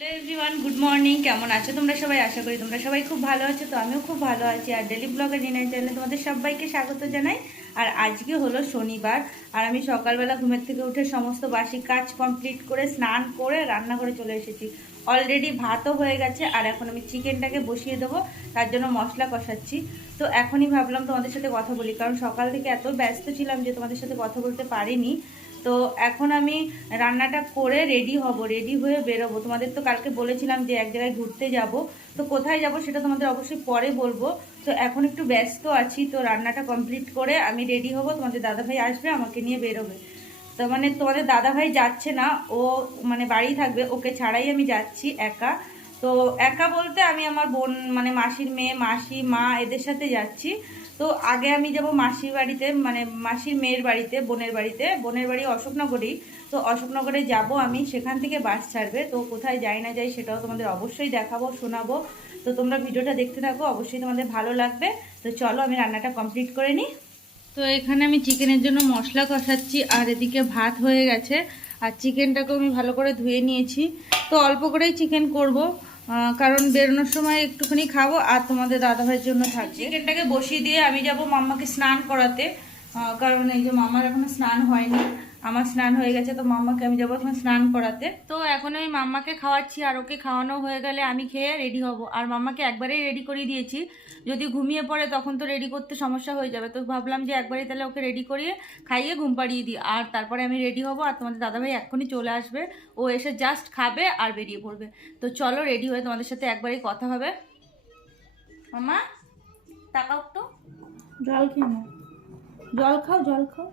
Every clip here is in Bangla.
হ্যালো এভরিওয়ান গুড মর্নিং কেমন আছো? তোমরা সবাই আশা করি তোমরা সবাই খুব ভালো আছো। তো আমিও খুব ভালো আছি। আর ডেলি ব্লগের ডিনার চ্যানেলে তোমাদের সবাইকে স্বাগত জানাই। আর আজকে হলো শনিবার। আর আমি সকালবেলা ঘুমের থেকে উঠে সমস্ত বাসি কাজ কমপ্লিট করে, স্নান করে রান্না করে চলে এসেছি। অলরেডি ভাতও হয়ে গেছে। আর এখন আমি চিকেনটাকে বসিয়ে দেবো। তার জন্য মশলা কষাচ্ছি। তো এখনই ভাবলাম তোমাদের সাথে কথা বলি। কারণ সকাল থেকে এত ব্যস্ত ছিলাম যে তোমাদের সাথে কথা বলতে পারিনি। তো এখন আমি রান্নাটা করে রেডি হব রেডি হয়ে বেরোবো। তোমাদের তো কালকে বলেছিলাম যে এক জায়গায় ঘুরতে যাব। তো কোথায় যাব সেটা তোমাদের অবশ্যই পরে বলব। তো এখন একটু ব্যস্ত আছি, তো রান্নাটা কমপ্লিট করে আমি রেডি হব। তোমাদের দাদাভাই আসবে, আমাকে নিয়ে বেরোবে। তো মানে তোমাদের দাদাভাই যাচ্ছে না, ও মানে বাড়ি থাকবে, ওকে ছাড়াই আমি যাচ্ছি একা। তো একা বলতে আমি আমার বোন মানে মাসির মেয়ে, মাসি, মা এদের সাথে যাচ্ছি। তো আগে আমি যাব মাসির বাড়িতে মানে মাসির মেয়ের বাড়িতে, বোনের বাড়িতে। বোনের বাড়ি অশোকনগরেই। তো অশোকনগরে যাব আমি, সেখান থেকে বাস ছাড়বে। তো কোথায় যাই না যাই সেটাও তোমাদের অবশ্যই দেখাবো, শোনাবো। তো তোমরা ভিডিওটা দেখতে থাকো, অবশ্যই তোমাদের ভালো লাগবে। তো চলো আমি রান্নাটা কমপ্লিট করে নিই। তো এখানে আমি চিকেনের জন্য মশলা কষাচ্ছি, আর এদিকে ভাত হয়ে গেছে। আর চিকেনটাকেও আমি ভালো করে ধুয়ে নিয়েছি। তো অল্প করেই চিকেন করব। কারণ বেরোনোর সময় একটুখানি খাব আর তোমাদের দাদাভাইয়ের জন্য থাকবে। চিকেনটাকে বসিয়ে দিয়ে আমি যাব মাম্মাকে স্নান করাতে। কারণ এই যে মামার এখনও স্নান হয়নি। আমার স্নান হয়ে গেছে তো মাম্মাকে আমি যাব এখন স্নান করাতে। তো এখন আমি মাম্মাকে খাওয়াচ্ছি আর ওকে খাওয়ানো হয়ে গেলে আমি খেয়ে রেডি হব। আর মাম্মাকে একবারেই রেডি করিয়ে দিয়েছি। যদি ঘুমিয়ে পড়ে তখন তো রেডি করতে সমস্যা হয়ে যাবে। তো ভাবলাম যে একবারই তাহলে ওকে রেডি করিয়ে খাইয়ে ঘুম পাড়িয়ে দিই। আর তারপরে আমি রেডি হব আর তোমাদের দাদাভাই এক্ষুনি চলে আসবে। ও এসে জাস্ট খাবে আর বেরিয়ে পড়বে। তো চলো রেডি হয়ে তোমাদের সাথে একবারই কথা হবে। মামা তাকাও তো জল খেয়ে নাও। জল খাও জল খাও।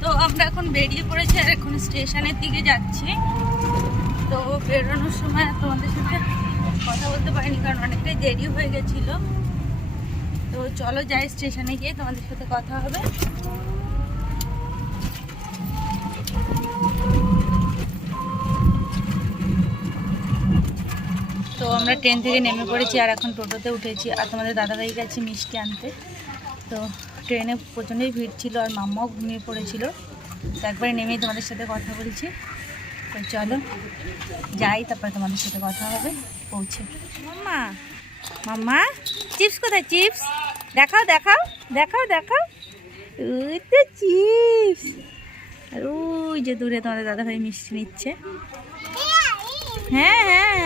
তো আমরা এখন বেরিয়ে পড়েছি আর এখন স্টেশনের দিকে যাচ্ছি। তো বেরোনোর সময় তোমাদের সাথে কথা বলতে পারিনি, কারণ অনেকটাই দেরি হয়ে গেছিল। তো চলো যাই স্টেশনে গিয়ে তোমাদের সাথে কথা হবে। আমরা ট্রেন থেকে নেমে পড়েছি আর এখন টোটোতে উঠেছি আর তোমাদের দাদাভাই গেছে মিষ্টি আনতে। তো ট্রেনে প্রচণ্ডই ভিড় ছিল আর মাম্মাও ঘুমিয়ে পড়েছিল। তো একবারে নেমেই তোমাদের সাথে কথা বলছি। তো চলো, যাই, তারপরে তোমাদের সাথে কথা হবে, পৌঁছে। মাম্মা মাম্মা, চিপস কোথায়? চিপস? দেখাও দেখাও দেখাও দেখাও। ওই তো চিপস। আর ওই যে দূরে তোমাদের দাদাভাই মিষ্টি নিচ্ছে। হ্যাঁ হ্যাঁ হ্যাঁ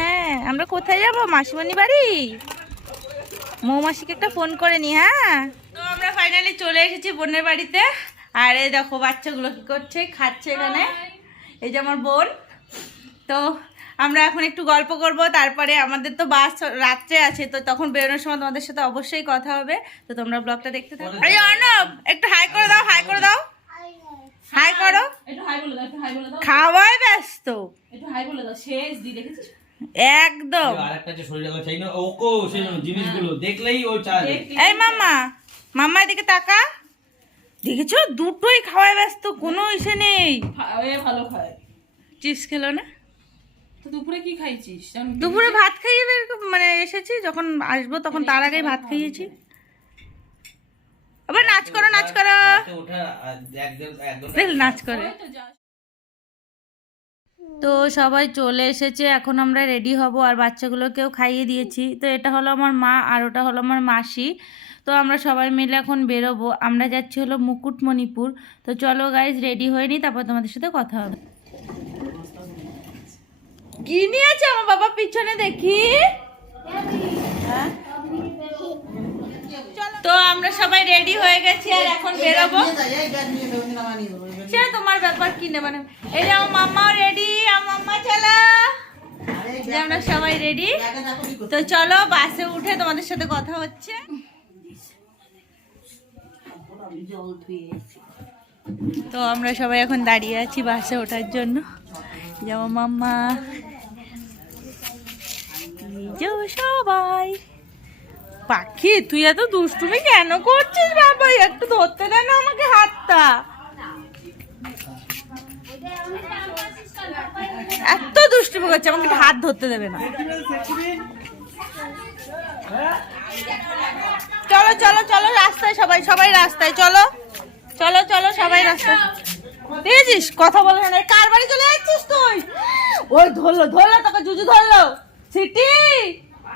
আমরা কোথায় যাব? মাসিমণি বাড়ি? মৌমাসিকে একটা ফোন করে নি হ্যাঁ? তো আমরা ফাইনালি চলে এসেছি বোনের বাড়িতে। আর এই দেখো বাচ্চাগুলো কি করছে খাচ্ছে এখানে। এই যে আমার বোন। তো আমরা এখন একটু গল্প করব তারপরে আমাদের তো বাস রাত্রে আছে তো তখন বেরোনোর সময় তোমাদের সাথে অবশ্যই কথা হবে। তো তোমরা ব্লগটা দেখতে থাকো। আরে অর্ণব একটু হাই করে দাও হাই করে দাও। হাই করো। একটু হাই বলে দাও একটু হাই বলে দাও। খাওয়াই ব্যস্ত। একটু হাই বলে দাও শেষ দি দেখেছিস? একদম। আরেকটা যে শরীর লাগা চাই না ওকো সেই জিনিসগুলো দেখলেই ও চায়। এই মামা মামা এদিকে তাকা। দেখেছ? দুটোই খাওয়ায় ব্যস্ত কোনো ইসে নেই। ভালো খায়। চিপস খেলো না? দুপুরে কি খাইছিস? দুপুরে ভাত খাইয়ে মানে এসেছি যখন আসব তখন তার আগেই ভাত খাইয়েছি আবার নাচ করো নাচ করো। নাচ করে। তো সবাই চলে এসেছে, এখন আমরা রেডি হব আর বাচ্চাগুলোকেও খাইয়ে দিয়েছি। তো এটা হলো আমার মা আর ওটা হলো আমার মাসি। তো আমরা সবাই মিলে এখন বেরোবো। আমরা যাচ্ছি হলো মুকুটমণিপুর। তো চলো গাইজ রেডি হয়ে নি তারপর তোমাদের সাথে কথা হবে। কি নিয়েছে আমার বাবা পিছনে দেখি? হ্যাঁ? তো আমরা সবাই রেডি হয়ে গেছি আর এখন বেরোবো। সে তোমার ব্যাপার কি নেবে না এই যে আমার মাম্মা রেডি আমার মাম্মা চলো। যে আমরা সবাই রেডি তো চলো বাসে উঠে তোমাদের সাথে কথা হচ্ছে। তো আমরা সবাই এখন দাঁড়িয়ে আছি বাসে ওঠার জন্য। যেমন মাম্মা। সবাই। পাখি, তুই এত দুষ্টুমি কেন করছিস বাবা একটু ধরতে দে না আমাকে হাতটা। এত দুষ্টুমি করছে, আমাকে হাত ধরতে দেবে না। চলো চলো চলো, রাস্তায় সবাই সবাই রাস্তায়, চলো। চলো চলো, সবাই রাস্তায়। দেখেছিস? কথা বলে না। কার বাড়ি চলে যাচ্ছিস তুই? ওই ধরলো ধরলো, তোকে জুজু ধরলো। সিটি!